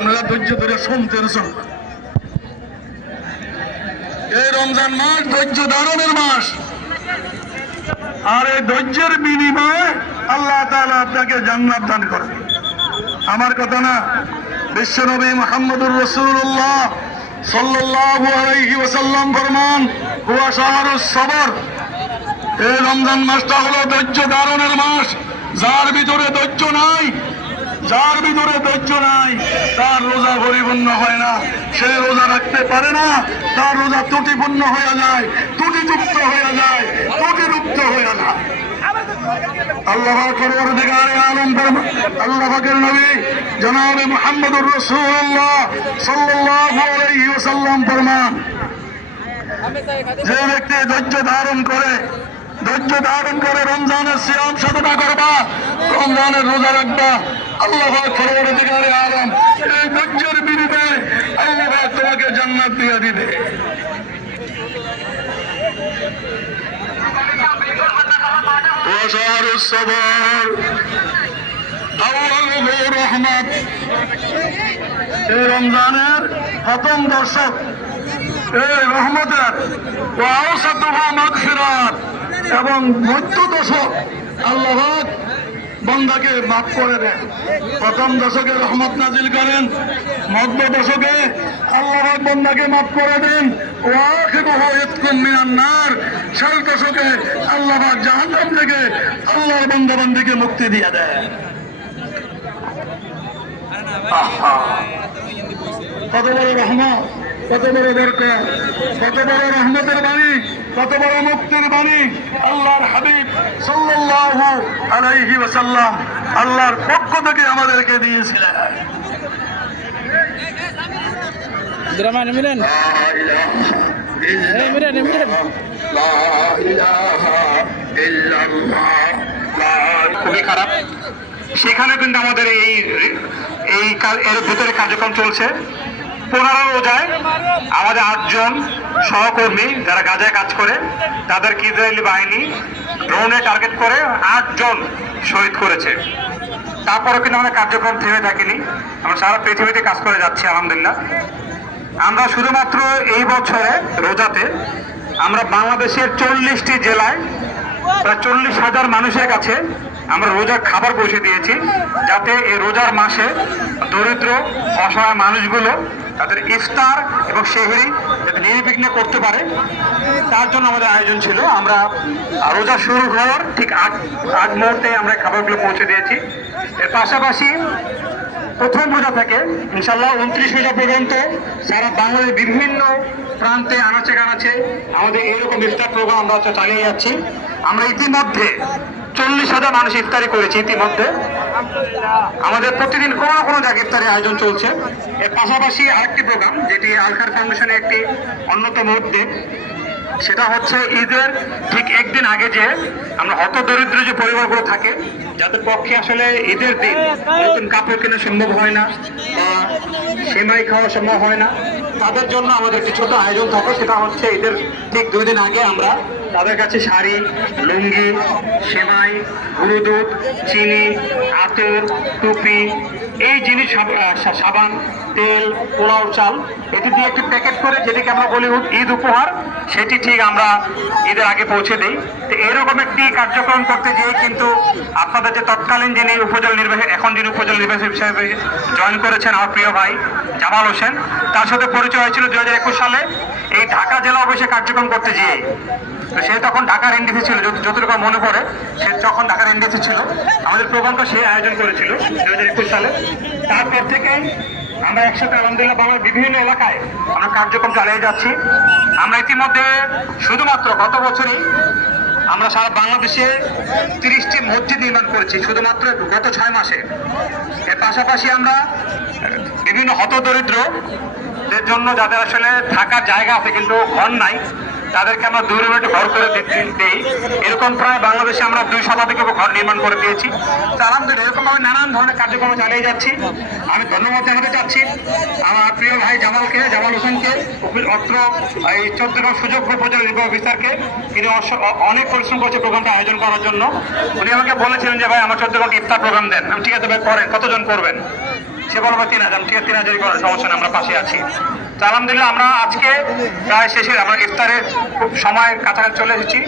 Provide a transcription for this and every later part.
আমরা ধৈর্য ধরে শুনতেন। এই রমজান মাস ধৈর্য ধারণের মাস, আর এই ধৈর্যের বিনিময়ে আল্লাহ তাআলা আপনাকে জান্নাত দান করবে। আমার কথা না, বিশ্বনবী মুহাম্মদুর রাসূলুল্লাহ সাল্লাল্লাহু আলাইহি ওয়াসাল্লাম ফরমান, হুয়া শাহরুস সবর। এই রমজান মাসটা হলো ধৈর্য ধারণের মাস। যার ভিতরে ধৈর্য নাই, যার ভিতরে ধৈর্য নাই, তার রোজা পরিপূর্ণ হয় না, সে রোজা রাখতে পারে না, তার রোজা ত্রুটিপূর্ণ হয়ে যায়, ত্রুটিযুক্ত হয়ে যায়, ত্রুটিযুক্ত হয়ে যায়। আল্লাহ পরওয়ারদিগারে আলম আল্লাহ পাকের নবী জনাবে মুহাম্মদুর রাসূলুল্লাহ সাল্লাল্লাহু আলাইহি ওয়াসাল্লাম ফরমান, যে ব্যক্তি ধৈর্য ধারণ করে রমজানের সিয়াম সাধনা করবা, রমজানের রোজা রাখবা, আল্লাহ পরওয়ারদিগারে আলম এই ধৈর্যের বিনিময়ে আল্লাহ তোমাকে জান্নাত দিয়ে দিবে। وشهر الصبر أوله رحمة। এই রমজানের প্রথম দশক এই রহমতের, ওয়াউসাতুহু মাগফিরাত, এবং মধ্য দশক আল্লাহ বান্দাকে মাফ করে দেন। প্রথম দশকে রহমত নাজিল করেন, মধ্য দশকে আল্লাহ বান্দাকে মাফ করে দেন। ওয়াখিরুহু ইতকুম মিনান নার, শেষ দশকে আল্লাহ জাহান্নাম থেকে আল্লাহর বান্দা বান্দিকে মুক্তি দিয়ে দেন। কত বড় রহমত, কত বড় বরকত, কত বড় রহমতের বাণী, কত বড় মুক্তির বাণী আল্লাহর হাবিব সাল্লাল্লাহু আলাইহি ওয়াসাল্লাম আল্লাহর পক্ষ থেকে আমাদেরকে দিয়েছিলেন। খুবই খারাপ। সেখানে কিন্তু আমাদের এর ভিতরে কার্যক্রম চলছে। 15 রোজায় আমাদের 8 জন সহকর্মী যারা গাজায় কাজ করে, তাদেরকে ইসরায়েলি বাহিনী ড্রোনে টার্গেট করে 8 জন শহীদ করেছে। তারপরেও কিন্তু আমাদের কার্যক্রম থেমে থাকেনি, আমরা সারা পৃথিবীতে কাজ করে যাচ্ছি আলহামদুলিল্লাহ। আমরা শুধুমাত্র এই বছরে রোজাতে আমরা বাংলাদেশের 40টি জেলায় প্রায় 40,000 মানুষের কাছে আমরা রোজার খাবার পৌঁছে দিয়েছি, যাতে এই রোজার মাসে দরিদ্র অসহায় মানুষগুলো তাদের ইফতার এবং সেহরি যাতে নির্বিঘ্নে করতে পারে, তার জন্য আমাদের আয়োজন ছিল। আমরা রোজা শুরু হওয়ার ঠিক আগ মুহূর্তে আমরা খাবারগুলো পৌঁছে দিয়েছি। এর পাশাপাশি প্রথম রোজা থেকে ইনশাল্লাহ 29 রোজা পর্যন্ত সারা বাংলাদেশের বিভিন্ন প্রান্তে আনাচে কানাচে আমাদের এইরকম ইফতার প্রোগ্রাম আমরা চালিয়ে যাচ্ছি। আমরা ইতিমধ্যে 40,000 মানুষ ইফতারি করেছি। ইতিমধ্যে আমাদের প্রতিদিন কোনো না কোনো জায়গায় ইফতারের আয়োজন চলছে। এর পাশাপাশি আরেকটি প্রোগ্রাম, যেটি আলখার ফাউন্ডেশনের একটি অন্যতম উদ্যোগ, সেটা হচ্ছে ঈদের ঠিক একদিন আগে যে আমরা হতদরিদ্র যে পরিবারগুলো থাকে, যাদের পক্ষে আসলে ঈদের দিন নতুন কাপড় কেনা সম্ভব হয় না বা সেমাই খাওয়া সম্ভব হয় না, তাদের জন্য আমাদের একটি ছোট আয়োজন থাকে। সেটা হচ্ছে ঈদের ঠিক 2 দিন আগে আমরা তাদের কাছে শাড়ি, লুঙ্গি, সেমাই, গুঁড়ো দুধ, চিনি, আতর, টুপি, এই জিনিস, সাবান, তেল, পোলাও চাল, এটি দিয়ে একটি প্যাকেট করে, যেটিকে আমরা বলি ঈদ উপহার, সেটি ঠিক আমরা ঈদের আগে পৌঁছে দিই। তো এরকম একটি কার্যক্রম করতে গিয়ে কিন্তু আপনাদের যে তৎকালীন যিনি উপজেলা নির্বাহী, এখন যিনি উপজেলা নির্বাহী হিসেবে জয়েন করেছেন আমার প্রিয় ভাই জামাল হোসেন, তার সাথে পরিচয় হয়েছিল 2021 সালে এই ঢাকা জেলা অফিসে কার্যক্রম করতে গিয়ে। তো সে তখন ঢাকার এনডিসি ছিল, যতটুকু মনে পড়ে সে তখন ঢাকার এনডিসি ছিল। আমাদের প্রোগ্রামটা সে আয়োজন করেছিল 2021 সালে। তারপর থেকে আমরা একসাথে আলহামদুলিল্লাহ বাংলার বিভিন্ন এলাকায় আমরা কার্যক্রম চালিয়ে যাচ্ছি। আমরা ইতিমধ্যে শুধুমাত্র গত বছরই আমরা সারা বাংলাদেশে 30টি মসজিদ নির্মাণ করেছি, শুধুমাত্র গত 6 মাসে। এর পাশাপাশি আমরা বিভিন্ন হতদরিদ্রদের জন্য, যাদের আসলে থাকার জায়গা আছে কিন্তু ঘর নাই, তাদেরকে আমরা 2 রুমে ঘর করে দিই। এরকম প্রায় বাংলাদেশে আমরা 2 শতাধিক ঘর নির্মাণ করে দিয়েছি। আলহামদুলিল্লাহ এরকমভাবে নানান ধরনের কার্যক্রম চালিয়ে যাচ্ছি। আমি ধন্যবাদ জানাতে চাচ্ছি আমার প্রিয় ভাই জামাল হোসেনকে, অত্র এই চট্টগ্রাম সুযোগ্য উপজেলা নির্বাহী অফিসারকে। তিনি অনেক পরিশ্রম করছে প্রোগ্রামটা আয়োজন করার জন্য। উনি আমাকে বলেছিলেন যে ভাই আমার 14 ঘন্টা ইফতার প্রোগ্রাম দেন। আমি ঠিক আছে ভাই করেন, কতজন করবেন? সে বলবে 3000, ঠিক আছে 3000 কোনো সমস্যা নেই, আমরা পাশে আছি। তো আলহামদুলিল্লাহ আমরা আজকে প্রায় শেষে আমরা ইফতারের খুব সময় কাছাকাছি চলে এসেছি।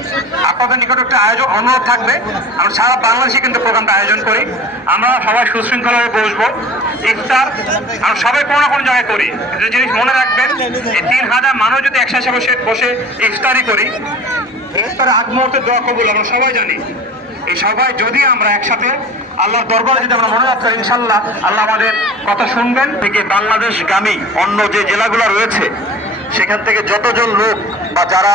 আপনাদের নিকট একটা আয়োজন অনুরোধ থাকবে, আমরা সারা বাংলাদেশে কিন্তু প্রোগ্রামটা আয়োজন করি। আমরা সবাই সুশৃঙ্খলভাবে বসবো। ইফতার আমরা সবাই কোনো না কোনো জায়গায় করি, যে জিনিস মনে রাখবেন, এই 3000 মানুষ যদি একসাথে বসে ইফতারি করি, ইফতারের আগ মুহূর্তে দোয়া কবুল আমরা সবাই জানি। এই সবাই যদি আমরা একসাথে আল্লাহর দরবারে যদি আমরা মনে রাখতে, ইনশাল্লাহ আল্লাহ আমাদের কথা শুনবেন। থেকে বাংলাদেশগামী অন্য যে জেলাগুলো রয়েছে সেখান থেকে যতজন লোক বা যারা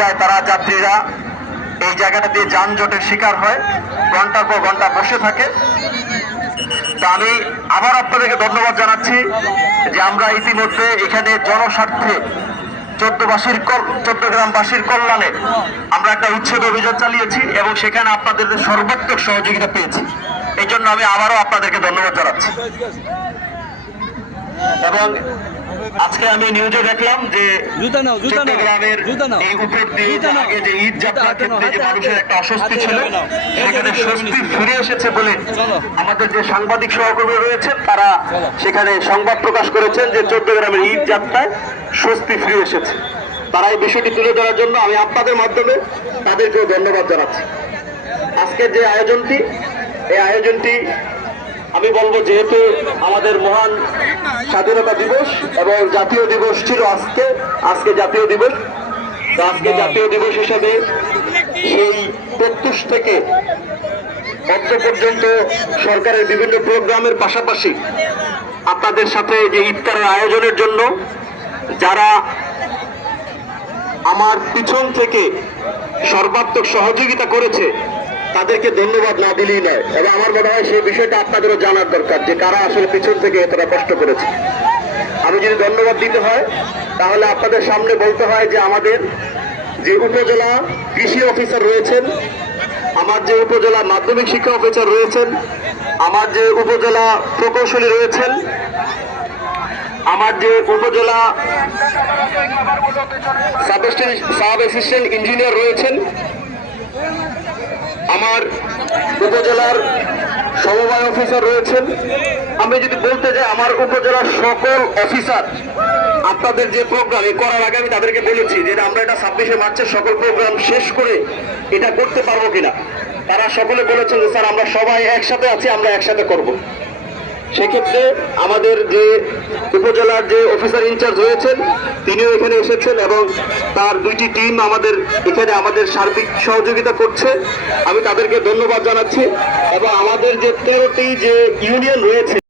যায় তারা যাত্রীরা এই জায়গাটা দিয়ে যানজটের শিকার হয়, ঘন্টার পর ঘন্টা বসে থাকে। তা আমি আবার আপনাদেরকে ধন্যবাদ জানাচ্ছি যে আমরা ইতিমধ্যে এখানে জনস্বার্থে চট্টগ্রামবাসীর কল্যাণে আমরা একটা উচ্ছেদ অভিযান চালিয়েছি এবং সেখানে আপনাদের সর্বাত্মক সহযোগিতা পেয়েছি। এই জন্য আমি আবারও আপনাদেরকে ধন্যবাদ জানাচ্ছি। এবং আজকে আমি নিউজে দেখলাম যে চট্টগ্রামের এই উপর দিয়ে আগে যে ঈদ যাত্রার ক্ষেত্রে যে মানুষের একটা অস্বস্তি ছিল, সেখানে স্বস্তি ফিরে এসেছে বলে আমাদের যে সাংবাদিক সহকর্মী রয়েছেন তারা সেখানে সংবাদ প্রকাশ করেছেন যে চট্টগ্রামের ঈদ যাত্রায় স্বস্তি ফিরে এসেছে। তারা এই বিষয়টি তুলে ধরার জন্য আমি আপনাদের মাধ্যমে তাদেরকেও ধন্যবাদ জানাচ্ছি। আজকের যে আয়োজনটি, এই আয়োজনটি আমি বলবো যেহেতু আমাদের মহান স্বাধীনতা দিবস এবং জাতীয় দিবস ছিল আজকে জাতীয় দিবস, তো আজকে জাতীয় দিবস হিসেবে সেই 31 থেকে অর্থ পর্যন্ত সরকারের বিভিন্ন প্রোগ্রামের পাশাপাশি আপনাদের সাথে যে ইফতারের আয়োজনের জন্য যারা আমার পিছন থেকে সর্বাত্মক সহযোগিতা করেছে তাদেরকে ধন্যবাদ না দিলেই নয়। এবং আমার মনে হয় সেই বিষয়টা আপনাদেরও জানার দরকার যে কারা আসলে পিছন থেকে এতটা কষ্ট করেছে। আমি যদি ধন্যবাদ দিতে হয় তাহলে আপনাদের সামনে বলতে হয় যে আমাদের যে উপজেলা কৃষি অফিসার রয়েছেন, আমার যে উপজেলা মাধ্যমিক শিক্ষা অফিসার রয়েছেন, আমার যে উপজেলা প্রকৌশলী রয়েছেন, আমার যে উপজেলা সাব অ্যাসিস্ট্যান্ট ইঞ্জিনিয়ার রয়েছেন, আমার উপজেলার সমবায় অফিসার রয়েছেন, আমি যদি বলতে যাই আমার উপজেলার সকল অফিসার আপনাদের যে প্রোগ্রাম করার আগে আমি তাদেরকে বলেছি যে আমরা এটা 26শে মার্চের সকল প্রোগ্রাম শেষ করে এটা করতে পারবো কিনা। তারা সকলে বলেছেন যে স্যার আমরা সবাই একসাথে আছি, আমরা একসাথে করব। সেক্ষেত্রে আমাদের যে উপজেলার যে অফিসার ইনচার্জ রয়েছেন তিনিও এখানে এসেছেন এবং তার 2টি টিম এখানে আমাদের সার্বিক সহযোগিতা করছে। আমি তাদেরকে ধন্যবাদ জানাচ্ছি। এবং আমাদের যে 13টি যে ইউনিয়ন রয়েছে